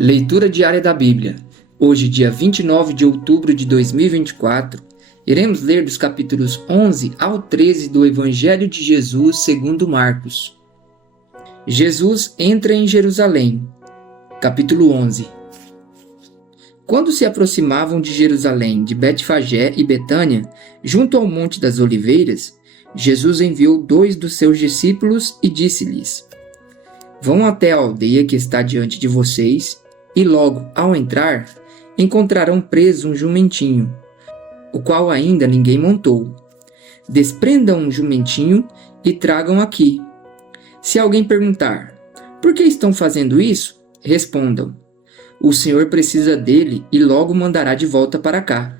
Leitura diária da Bíblia. Hoje, dia 29 de outubro de 2024, iremos ler dos capítulos 11 ao 13 do Evangelho de Jesus segundo Marcos. Jesus entra em Jerusalém. Capítulo 11. Quando se aproximavam de Jerusalém, de Betfagé e Betânia, junto ao Monte das Oliveiras, Jesus enviou 2 dos seus discípulos e disse-lhes: Vão até a aldeia que está diante de vocês, e logo, ao entrar, encontrarão preso um jumentinho, o qual ainda ninguém montou. Desprendam um jumentinho e tragam aqui. Se alguém perguntar: Por que estão fazendo isso? Respondam: O Senhor precisa dele e logo mandará de volta para cá.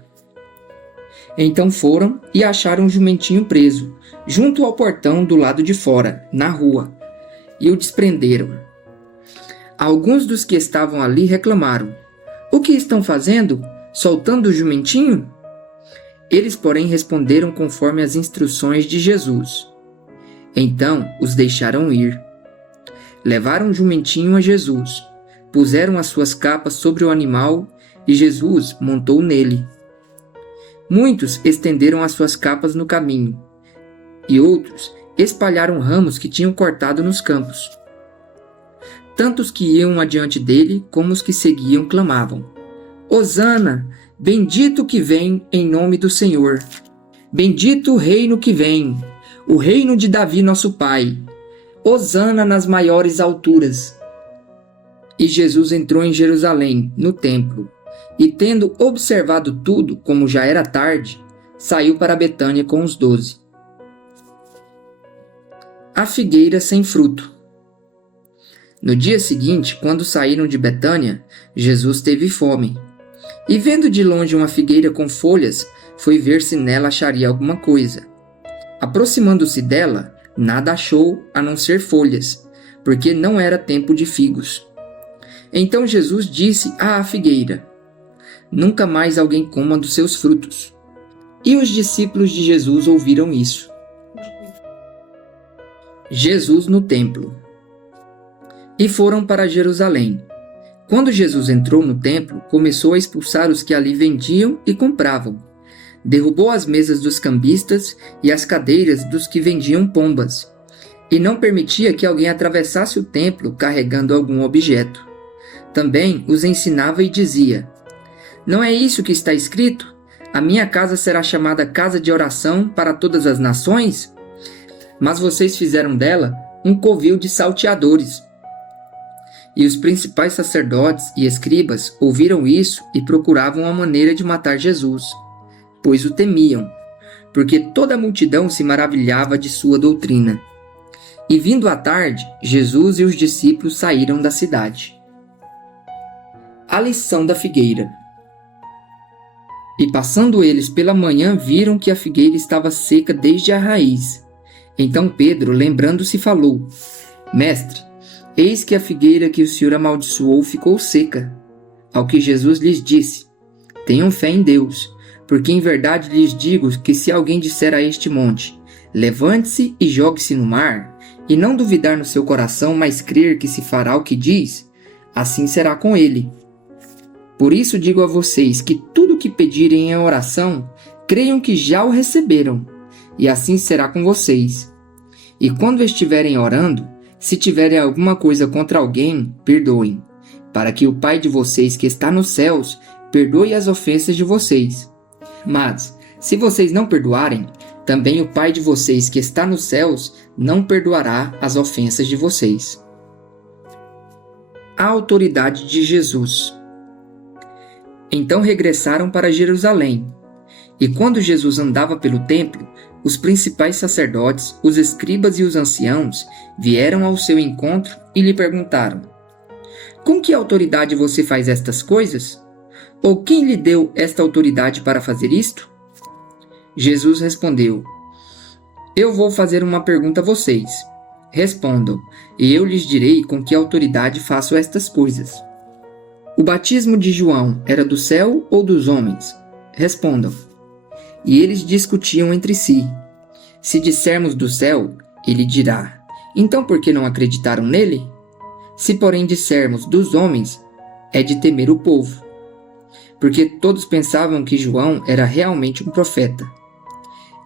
Então foram e acharam o jumentinho preso, junto ao portão do lado de fora, na rua, e o desprenderam. Alguns dos que estavam ali reclamaram: O que estão fazendo? Soltando o jumentinho? Eles, porém, responderam conforme as instruções de Jesus. Então os deixaram ir. Levaram o jumentinho a Jesus, puseram as suas capas sobre o animal e Jesus montou nele. Muitos estenderam as suas capas no caminho, e outros espalharam ramos que tinham cortado nos campos. Tanto os que iam adiante dele como os que seguiam clamavam: Hosana, bendito que vem em nome do Senhor. Bendito o reino que vem, o reino de Davi nosso pai. Hosana nas maiores alturas. E Jesus entrou em Jerusalém, no templo, e tendo observado tudo, como já era tarde, saiu para Betânia com os 12. A figueira sem fruto. No dia seguinte, quando saíram de Betânia, Jesus teve fome. E vendo de longe uma figueira com folhas, foi ver se nela acharia alguma coisa. Aproximando-se dela, nada achou a não ser folhas, porque não era tempo de figos. Então Jesus disse à figueira: Nunca mais alguém coma dos seus frutos. E os discípulos de Jesus ouviram isso. Jesus no templo. E foram para Jerusalém. Quando Jesus entrou no templo, começou a expulsar os que ali vendiam e compravam. Derrubou as mesas dos cambistas e as cadeiras dos que vendiam pombas, e não permitia que alguém atravessasse o templo carregando algum objeto. Também os ensinava e dizia: Não é isso que está escrito? A minha casa será chamada casa de oração para todas as nações? Mas vocês fizeram dela um covil de salteadores. E os principais sacerdotes e escribas ouviram isso e procuravam a maneira de matar Jesus, pois o temiam, porque toda a multidão se maravilhava de sua doutrina. E vindo à tarde, Jesus e os discípulos saíram da cidade. A lição da figueira. E passando eles pela manhã, viram que a figueira estava seca desde a raiz. Então Pedro, lembrando-se, falou: Mestre, eis que a figueira que o Senhor amaldiçoou ficou seca. Ao que Jesus lhes disse: Tenham fé em Deus, porque em verdade lhes digo que se alguém disser a este monte: Levante-se e jogue-se no mar, e não duvidar no seu coração, mas crer que se fará o que diz, assim será com ele. Por isso digo a vocês que tudo o que pedirem em oração, creiam que já o receberam, e assim será com vocês. E quando estiverem orando, se tiverem alguma coisa contra alguém, perdoem, para que o Pai de vocês que está nos céus perdoe as ofensas de vocês. Mas, se vocês não perdoarem, também o Pai de vocês que está nos céus não perdoará as ofensas de vocês. A autoridade de Jesus. Então regressaram para Jerusalém. E quando Jesus andava pelo templo, os principais sacerdotes, os escribas e os anciãos vieram ao seu encontro e lhe perguntaram: Com que autoridade você faz estas coisas? Ou quem lhe deu esta autoridade para fazer isto? Jesus respondeu: Eu vou fazer uma pergunta a vocês. Respondam, e eu lhes direi com que autoridade faço estas coisas. O batismo de João era do céu ou dos homens? Respondam. E eles discutiam entre si. Se dissermos do céu, ele dirá: Então por que não acreditaram nele? Se porém dissermos dos homens, é de temer o povo, porque todos pensavam que João era realmente um profeta.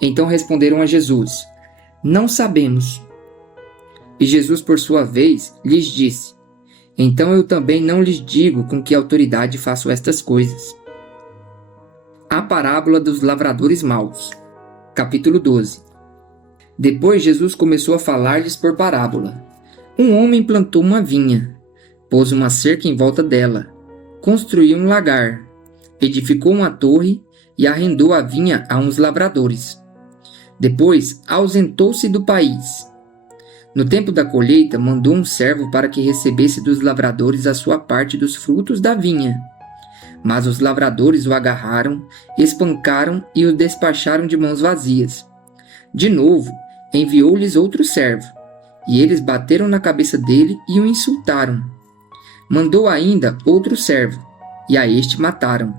Então responderam a Jesus: Não sabemos. E Jesus, por sua vez, lhes disse: Então eu também não lhes digo com que autoridade faço estas coisas. A parábola dos lavradores maus. Capítulo 12. Depois Jesus começou a falar-lhes por parábola. Um homem plantou uma vinha, pôs uma cerca em volta dela, construiu um lagar, edificou uma torre e arrendou a vinha a uns lavradores. Depois ausentou-se do país. No tempo da colheita, mandou um servo para que recebesse dos lavradores a sua parte dos frutos da vinha. Mas os lavradores o agarraram, espancaram e o despacharam de mãos vazias. De novo, enviou-lhes outro servo, e eles bateram na cabeça dele e o insultaram. Mandou ainda outro servo, e a este mataram.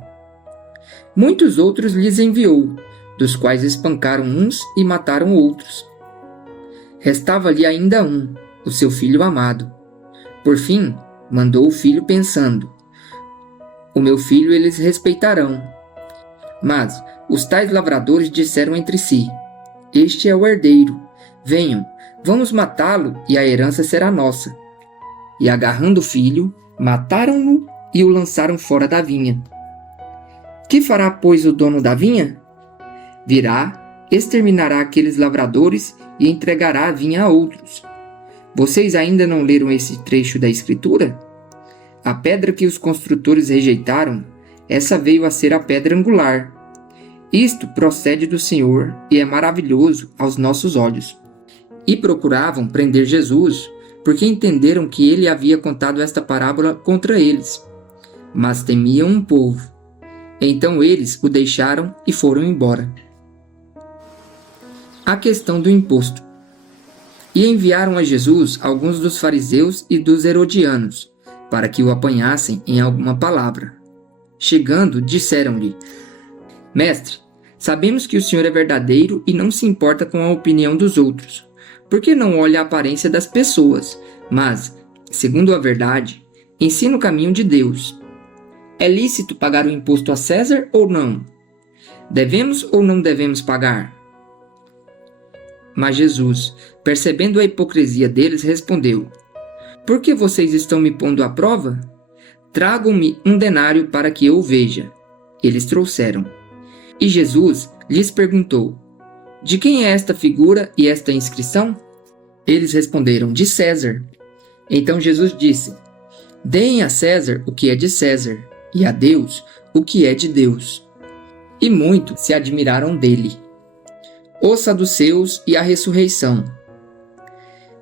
Muitos outros lhes enviou, dos quais espancaram uns e mataram outros. Restava-lhe ainda um, o seu filho amado. Por fim, mandou o filho pensando: O meu filho eles respeitarão. Mas os tais lavradores disseram entre si: Este é o herdeiro. Venham, vamos matá-lo e a herança será nossa. E agarrando o filho, mataram-no e o lançaram fora da vinha. Que fará, pois, o dono da vinha? Virá, exterminará aqueles lavradores e entregará a vinha a outros. Vocês ainda não leram esse trecho da Escritura? A pedra que os construtores rejeitaram, essa veio a ser a pedra angular. Isto procede do Senhor e é maravilhoso aos nossos olhos. E procuravam prender Jesus, porque entenderam que ele havia contado esta parábola contra eles. Mas temiam um povo. Então eles o deixaram e foram embora. A questão do imposto. E enviaram a Jesus alguns dos fariseus e dos herodianos, para que o apanhassem em alguma palavra. Chegando, disseram-lhe: Mestre, sabemos que o Senhor é verdadeiro e não se importa com a opinião dos outros, porque não olha a aparência das pessoas, mas, segundo a verdade, ensina o caminho de Deus. É lícito pagar o imposto a César ou não? Devemos ou não devemos pagar? Mas Jesus, percebendo a hipocrisia deles, respondeu: Por que vocês estão me pondo à prova? Tragam-me um denário para que eu o veja. Eles trouxeram. E Jesus lhes perguntou: De quem é esta figura e esta inscrição? Eles responderam: De César. Então Jesus disse: Deem a César o que é de César, e a Deus o que é de Deus. E muitos se admiraram dele. Os saduceus e a ressurreição.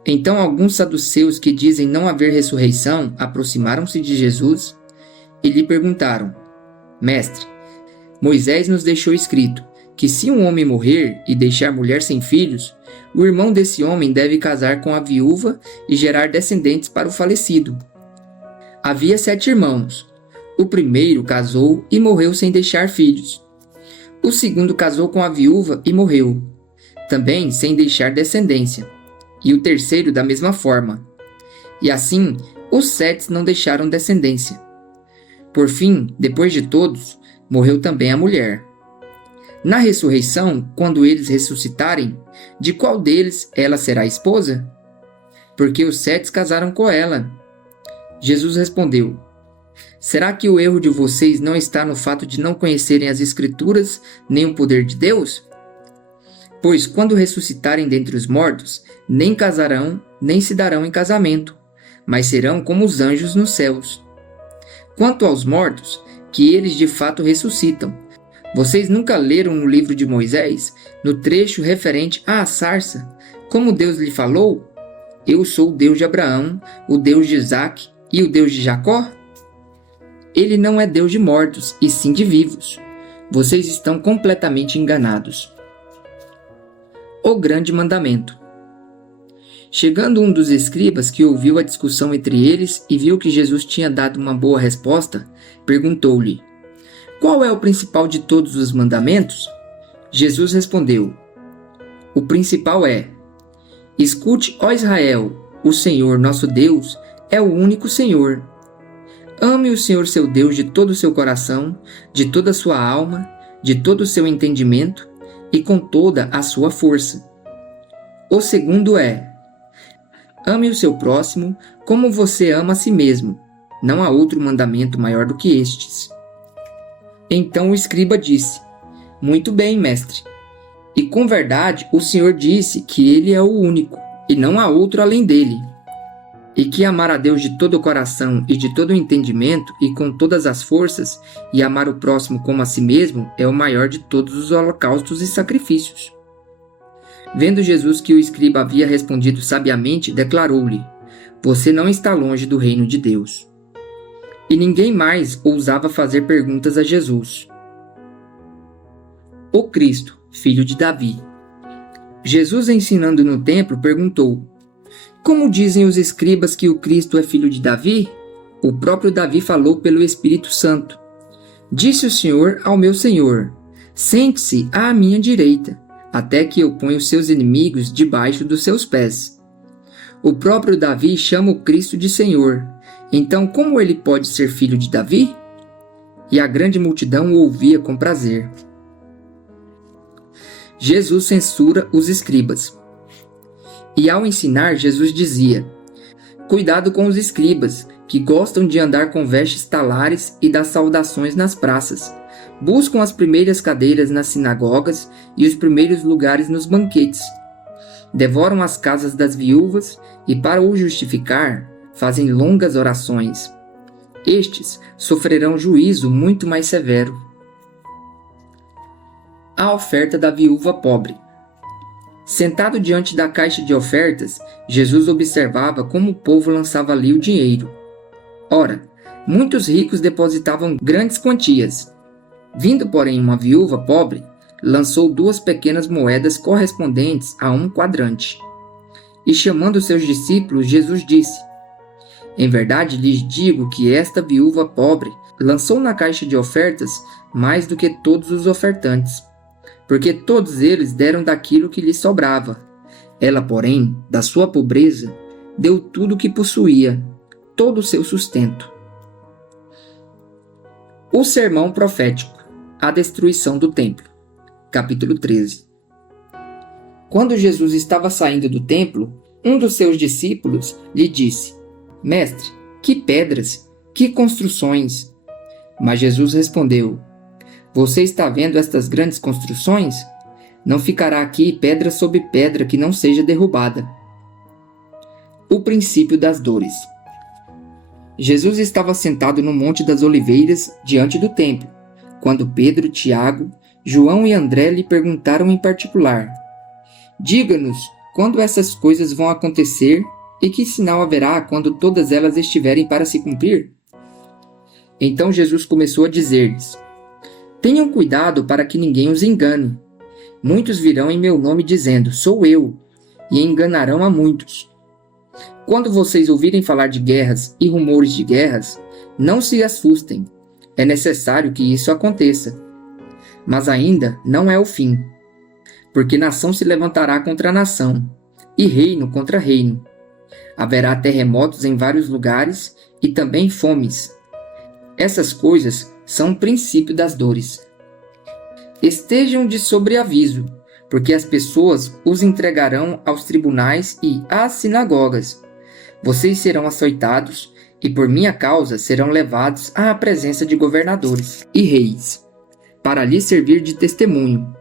Então alguns saduceus que dizem não haver ressurreição aproximaram-se de Jesus e lhe perguntaram: Mestre, Moisés nos deixou escrito que se um homem morrer e deixar mulher sem filhos, o irmão desse homem deve casar com a viúva e gerar descendentes para o falecido. Havia 7 irmãos. O primeiro casou e morreu sem deixar filhos. O segundo casou com a viúva e morreu, também sem deixar descendência. E o terceiro da mesma forma. E assim, os 7 não deixaram descendência. Por fim, depois de todos, morreu também a mulher. Na ressurreição, quando eles ressuscitarem, de qual deles ela será esposa? Porque os 7 casaram com ela. Jesus respondeu: Será que o erro de vocês não está no fato de não conhecerem as Escrituras nem o poder de Deus? Pois quando ressuscitarem dentre os mortos, nem casarão, nem se darão em casamento, mas serão como os anjos nos céus. Quanto aos mortos, que eles de fato ressuscitam. Vocês nunca leram no livro de Moisés, no trecho referente à sarça, como Deus lhe falou? Eu sou o Deus de Abraão, o Deus de Isaque e o Deus de Jacó? Ele não é Deus de mortos, e sim de vivos. Vocês estão completamente enganados. O grande mandamento. Chegando um dos escribas que ouviu a discussão entre eles e viu que Jesus tinha dado uma boa resposta, perguntou-lhe: Qual é o principal de todos os mandamentos? Jesus respondeu: O principal é: Escute, ó Israel, o Senhor nosso Deus é o único Senhor. Ame o Senhor seu Deus de todo o seu coração, de toda a sua alma, de todo o seu entendimento e com toda a sua força. O segundo é: ame o seu próximo como você ama a si mesmo. Não há outro mandamento maior do que estes. Então o escriba disse: Muito bem, mestre. E com verdade o Senhor disse que ele é o único, e não há outro além dele. E que amar a Deus de todo o coração e de todo o entendimento e com todas as forças, e amar o próximo como a si mesmo, é o maior de todos os holocaustos e sacrifícios. Vendo Jesus que o escriba havia respondido sabiamente, declarou-lhe: Você não está longe do reino de Deus. E ninguém mais ousava fazer perguntas a Jesus. O Cristo, filho de Davi. Jesus, ensinando no templo, perguntou: Como dizem os escribas que o Cristo é filho de Davi? O próprio Davi falou pelo Espírito Santo. Disse o Senhor ao meu Senhor: Sente-se à minha direita, até que eu ponha os seus inimigos debaixo dos seus pés. O próprio Davi chama o Cristo de Senhor. Então, como ele pode ser filho de Davi? E a grande multidão o ouvia com prazer. Jesus censura os escribas. E ao ensinar, Jesus dizia: Cuidado com os escribas, que gostam de andar com vestes talares e das saudações nas praças. Buscam as primeiras cadeiras nas sinagogas e os primeiros lugares nos banquetes. Devoram as casas das viúvas e, para o justificar, fazem longas orações. Estes sofrerão juízo muito mais severo. A oferta da viúva pobre. Sentado diante da caixa de ofertas, Jesus observava como o povo lançava ali o dinheiro. Ora, muitos ricos depositavam grandes quantias. Vindo, porém, uma viúva pobre, lançou 2 pequenas moedas correspondentes a 1 quadrante. E chamando seus discípulos, Jesus disse: Em verdade lhes digo que esta viúva pobre lançou na caixa de ofertas mais do que todos os ofertantes, porque todos eles deram daquilo que lhes sobrava. Ela, porém, da sua pobreza, deu tudo o que possuía, todo o seu sustento. O sermão profético, a destruição do templo. Capítulo 13. Quando Jesus estava saindo do templo, um dos seus discípulos lhe disse: Mestre, que pedras, que construções! Mas Jesus respondeu: Você está vendo estas grandes construções? Não ficará aqui pedra sobre pedra que não seja derrubada. O princípio das dores. Jesus estava sentado no Monte das Oliveiras, diante do templo, quando Pedro, Tiago, João e André lhe perguntaram em particular: Diga-nos quando essas coisas vão acontecer e que sinal haverá quando todas elas estiverem para se cumprir? Então Jesus começou a dizer-lhes: Tenham cuidado para que ninguém os engane. Muitos virão em meu nome dizendo: Sou eu, e enganarão a muitos. Quando vocês ouvirem falar de guerras e rumores de guerras, não se assustem. É necessário que isso aconteça. Mas ainda não é o fim. Porque nação se levantará contra nação, e reino contra reino. Haverá terremotos em vários lugares e também fomes. Essas coisas são o princípio das dores. Estejam de sobreaviso, porque as pessoas os entregarão aos tribunais e às sinagogas. Vocês serão açoitados e por minha causa serão levados à presença de governadores e reis, para lhes servir de testemunho.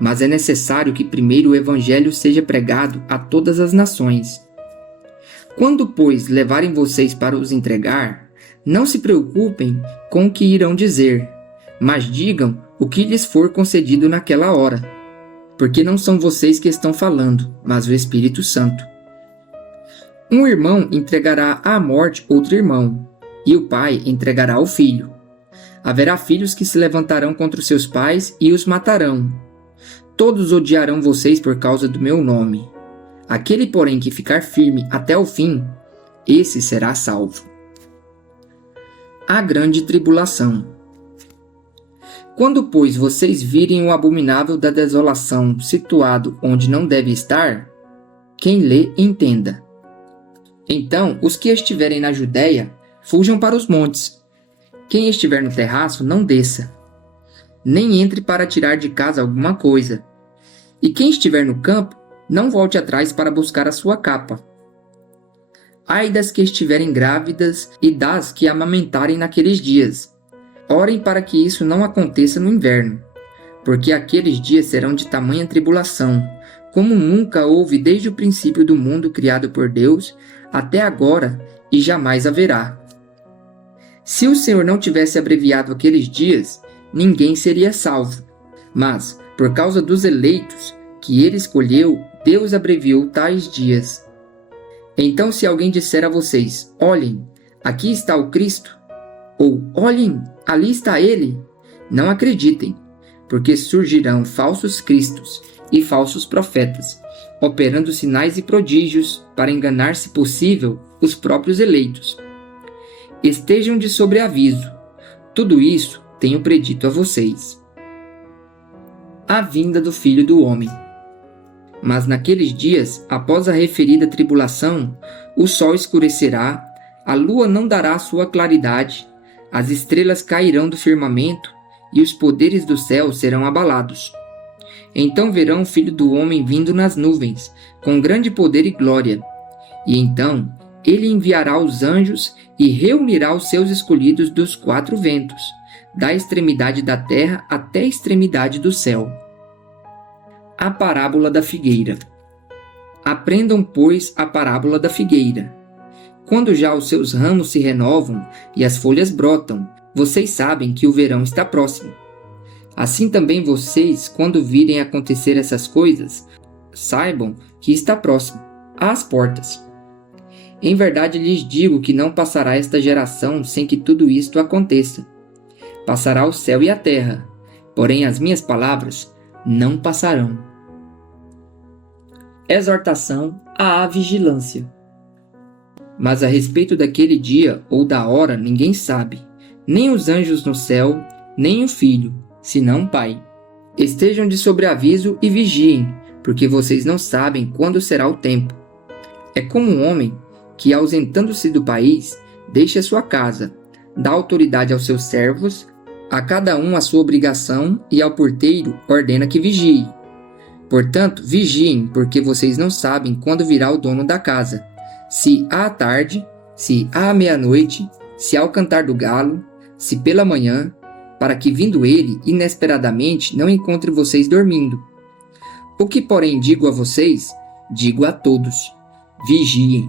Mas é necessário que primeiro o evangelho seja pregado a todas as nações. Quando, pois, levarem vocês para os entregar, não se preocupem com o que irão dizer, mas digam o que lhes for concedido naquela hora, porque não são vocês que estão falando, mas o Espírito Santo. Um irmão entregará à morte outro irmão, e o pai entregará o filho. Haverá filhos que se levantarão contra os seus pais e os matarão. Todos odiarão vocês por causa do meu nome. Aquele, porém, que ficar firme até o fim, esse será salvo. A grande tribulação. Quando, pois, vocês virem o abominável da desolação situado onde não deve estar, quem lê, entenda. Então, os que estiverem na Judéia, fujam para os montes. Quem estiver no terraço, não desça, nem entre para tirar de casa alguma coisa. E quem estiver no campo, não volte atrás para buscar a sua capa. Ai das que estiverem grávidas e das que amamentarem naqueles dias. Orem para que isso não aconteça no inverno, porque aqueles dias serão de tamanha tribulação, como nunca houve desde o princípio do mundo criado por Deus até agora e jamais haverá. Se o Senhor não tivesse abreviado aqueles dias, ninguém seria salvo. Mas, por causa dos eleitos que ele escolheu, Deus abreviou tais dias. Então, se alguém disser a vocês: olhem, aqui está o Cristo, ou olhem, ali está ele, não acreditem, porque surgirão falsos cristos e falsos profetas, operando sinais e prodígios para enganar, se possível, os próprios eleitos. Estejam de sobreaviso. Tudo isso tenho predito a vocês. A vinda do Filho do Homem. Mas naqueles dias, após a referida tribulação, o sol escurecerá, a lua não dará sua claridade, as estrelas cairão do firmamento e os poderes do céu serão abalados. Então verão o Filho do Homem vindo nas nuvens, com grande poder e glória. E então ele enviará os anjos e reunirá os seus escolhidos dos quatro ventos, da extremidade da terra até a extremidade do céu. A parábola da figueira. Aprendam, pois, a parábola da figueira. Quando já os seus ramos se renovam e as folhas brotam, vocês sabem que o verão está próximo. Assim também vocês, quando virem acontecer essas coisas, saibam que está próximo, às portas. Em verdade lhes digo que não passará esta geração sem que tudo isto aconteça. Passará o céu e a terra, porém as minhas palavras não passarão. Exortação à vigilância. Mas a respeito daquele dia ou da hora ninguém sabe, nem os anjos no céu, nem o Filho, senão o Pai. Estejam de sobreaviso e vigiem, porque vocês não sabem quando será o tempo. É como um homem que, ausentando-se do país, deixa sua casa, dá autoridade aos seus servos, a cada um a sua obrigação, e ao porteiro ordena que vigie. Portanto, vigiem, porque vocês não sabem quando virá o dono da casa, se à tarde, se à meia-noite, se ao cantar do galo, se pela manhã, para que, vindo ele, inesperadamente, não encontre vocês dormindo. O que, porém, digo a vocês, digo a todos: vigiem.